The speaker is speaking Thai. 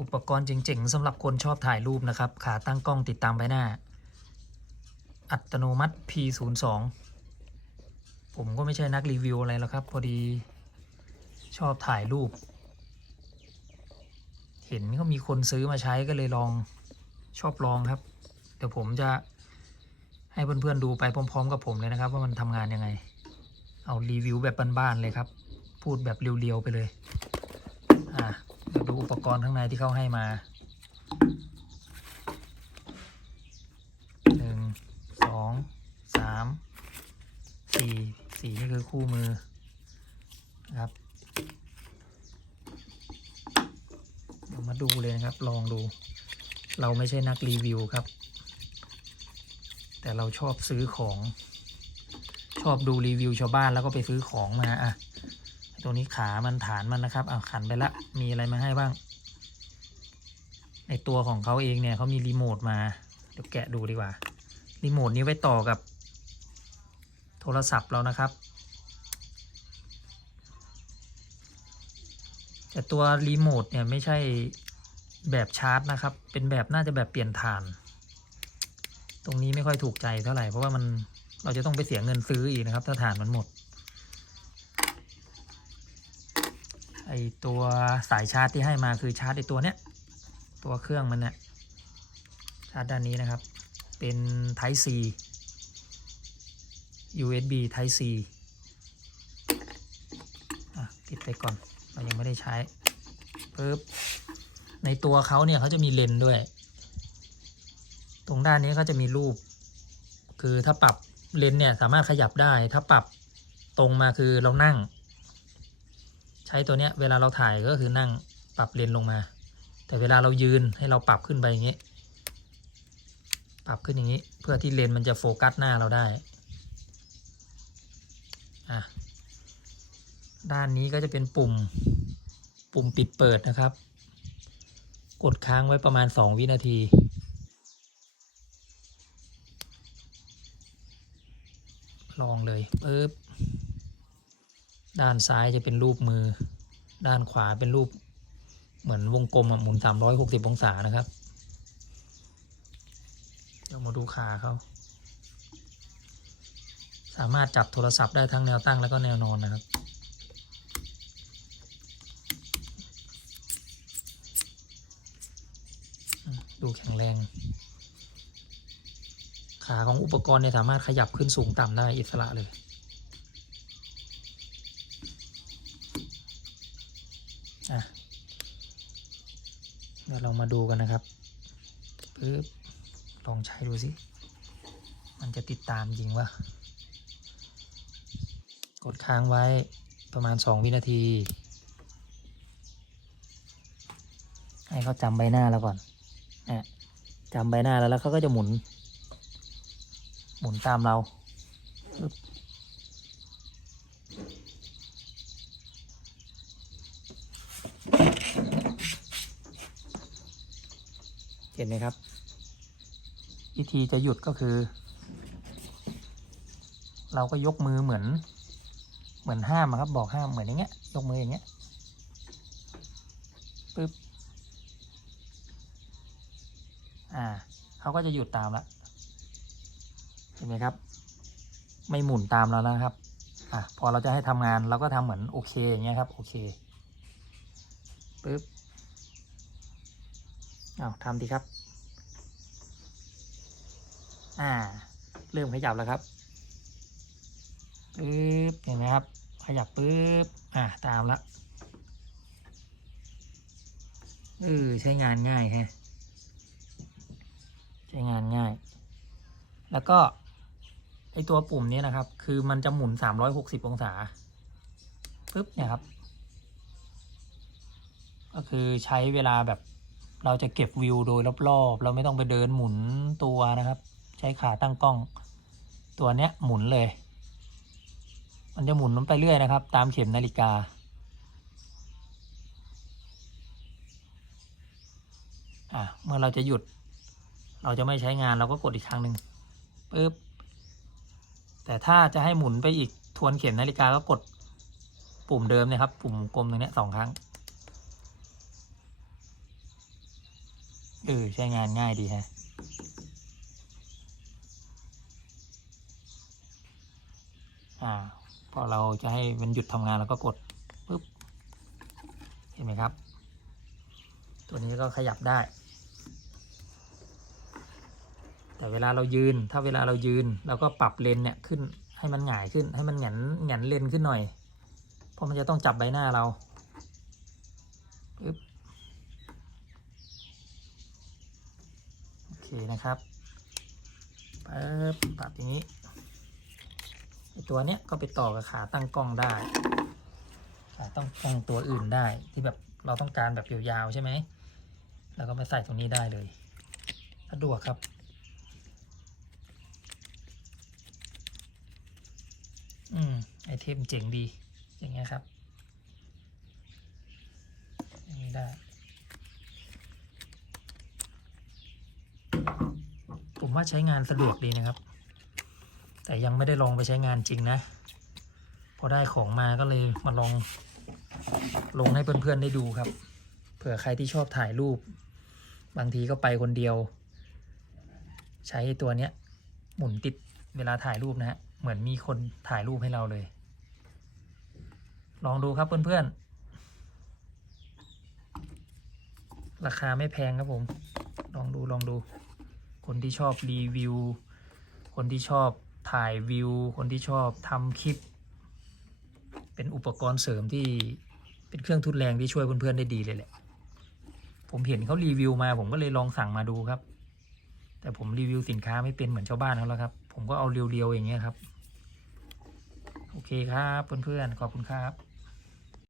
อุปกรณ์เจ๋งๆสำหรับคนชอบถ่ายรูปนะครับ ขาตั้งกล้องติดตามใบหน้า อัตโนมัติ P02 ผมก็ไม่ใช่นักรีวิวอะไรแล้วครับ พอดีชอบถ่ายรูป เห็นเขามีคนซื้อมาใช้ก็เลยลองชอบลองครับ เดี๋ยวผมจะให้เพื่อนๆดูไปพร้อม ๆ กับผมเลยนะครับ ว่ามันทำงานยังไง เอารีวิวแบบบ้านๆเลยครับ พูดแบบเรียวๆไปเลย อะ เดี๋ยวดูอุปกรณ์ข้างในที่เขาให้มาหนึ่งสองสามสี่สี่นี่คือคู่มือนะครับเดี๋ยวมาดูเลยนะครับ ลองดู เราไม่ใช่นักรีวิวครับ แต่เราชอบซื้อของ ชอบดูรีวิวชาวบ้านแล้วก็ไปซื้อของมาอะ ตัวนี้ขามันฐานมันนะครับเอาขันไปละ มีอะไรมาให้บ้าง ในตัวของเขาเองเนี่ยเขามีรีโมทมา เดี๋ยวแกะดูดีกว่า รีโมทนี้ไว้ต่อกับ โทรศัพท์เรานะครับ แต่ตัวรีโมทเนี่ยไม่ใช่แบบชาร์จนะครับ เป็นแบบน่าจะแบบเปลี่ยนถ่าน ตรงนี้ไม่ค่อยถูกใจเท่าไหร่ เพราะว่ามันเราจะต้องไปเสียเงินซื้ออีกนะครับ ถ้าถ่านมันหมด ไอตัวสายชาร์จที่ให้มาคือชาร์จไอตัวเนี้ยตัวเครื่องมันเนี่ยชาร์จด้านนี้นะครับ เป็น Type C USB Type C อ่ติดไปก่อนเรายังไม่ได้ใช้ปึ๊บในตัวเขาเนี่ยเขาจะมีเลนด้วย ตรงด้านนี้ก็จะมีรูป คือถ้าปรับเลนเนี่ยสามารถขยับได้ ถ้าปรับตรงมาคือเรานั่ง ใช้ตัวเนี้ยเวลาเราถ่ายก็คือนั่งปรับเลนส์ลงมา แต่เวลาเรายืนให้เราปรับขึ้นไปอย่างนี้ ปรับขึ้นอย่างนี้ เพื่อที่เลนส์มันจะโฟกัสหน้าเราได้อะด้านนี้ก็จะเป็นปุ่มปุ่มปิดเปิดนะครับ กดค้างไว้ประมาณ 2 วินาทีลองเลยปึ๊บ ด้านซ้ายจะเป็นรูปมือ ด้านขวาเป็นรูปเหมือนวงกลมหมุน 360 องศานะครับ เดี๋ยวมาดูขาเขาสามารถจับโทรศัพท์ได้ทั้งแนวตั้งแล้วก็แนวนอนนะครับ ดูแข็งแรง ขาของอุปกรณ์เนี่ยสามารถขยับขึ้นสูงต่ำได้อิสระเลย อะ เดี๋ยวเรามาดูกันนะครับปึ๊บลองใช้ดูสิ มันจะติดตามจริงวะกดค้างไว้ประมาณ 2 วินาที ให้เขาจำใบหน้าแล้วก่อนอะจำใบหน้าแล้วแล้วเขาก็จะหมุน หมุนตามเราปึ๊บเห็น ไหมครับ วิธีจะหยุดก็คือ เราก็ยกมือเหมือน เหมือนห้ามครับ บอกห้ามเหมือนอย่างเงี้ย ยกมืออย่างเงี้ยปึ๊บอ่าเขาก็จะหยุดตามละเห็นไหมครับ ไม่หมุนตามเราแล้วนะครับอะพอเราจะให้ทำงานเราก็ทำเหมือนโอเคอย่างเงี้ยครับโอเคปึ๊บ เอาทำดีครับ อ่า เริ่มขยับแล้วครับปึ๊บเห็นไหมครับ ขยับปึ๊บอ่าตามละเออใช้งานง่ายแฮะใช้งานง่าย แล้วก็ไอตัวปุ่มนี้นะครับ คือมันจะหมุน 360 องศาปึ๊บเนี่ยครับ ก็คือใช้เวลาแบบ เราจะเก็บวิวโดยรอบๆ เราไม่ต้องไปเดินหมุนตัวนะครับ ใช้ขาตั้งกล้อง ตัวเนี้ยหมุนเลย มันจะหมุนมันไปเรื่อยนะครับ ตามเข็มนาฬิกา อะเมื่อเราจะหยุด เราจะไม่ใช้งานเราก็กดอีกครั้งหนึ่งปึ๊บแต่ถ้าจะให้หมุนไปอีกทวนเข็มนาฬิกาก็กดปุ่มเดิมนะครับ ปุ่มกลมตรงนี้สองครั้ง เออ ใช้งานง่ายดีฮะ อ่า พอเราจะให้มันหยุดทำงานเราก็กดปุ๊บ เห็นไหมครับ ตัวนี้ก็ขยับได้ แต่เวลาเรายืน ถ้าเวลาเรายืน เราก็ปรับเลนเนี่ยขึ้น ให้มันหงายขึ้น ให้มันหงันหงันเลนขึ้นหน่อย เพราะมันจะต้องจับใบหน้าเราปึ๊บ โอ เคนะครับปึ๊บปรับอย่างนี้ตัวเนี้ยก็ไปต่อกับขาตั้งกล้องได้ขาตั้งกล้องตัวอื่นได้ที่แบบเราต้องการแบบยาวๆใช่ไหมแล้วก็มาใส่ตรงนี้ได้เลยสะดวกครับอืมไอเทมเจ๋งดีอย่างเงี้ยครับอย่างนี้ได้ ผม ว่าใช้งานสะดวกดีนะครับ แต่ยังไม่ได้ลองไปใช้งานจริงนะ พอได้ของมาก็เลยมาลองลงให้เพื่อนๆได้ดูครับ เผื่อใครที่ชอบถ่ายรูป บางทีก็ไปคนเดียว ใช้ตัวเนี้ยหมุนติดเวลาถ่ายรูปนะฮะ เหมือนมีคนถ่ายรูปให้เราเลย ลองดูครับเพื่อนๆ ราคาไม่แพงครับผม ลองดูลองดู คนที่ชอบรีวิว คนที่ชอบถ่ายวิว คนที่ชอบทำคลิป เป็นอุปกรณ์เสริมที่เป็นเครื่องทุนแรงที่ช่วยเพื่อนๆได้ดีเลยแหละ ผมเห็นเขารีวิวมา ผมก็เลยลองสั่งมาดูครับ แต่ผมรีวิวสินค้าไม่เป็นเหมือนชาวบ้านเขาแล้วครับ ผมก็เอาเรียวๆอย่างเงี้ยครับ โอเคครับเพื่อนๆขอบคุณครับ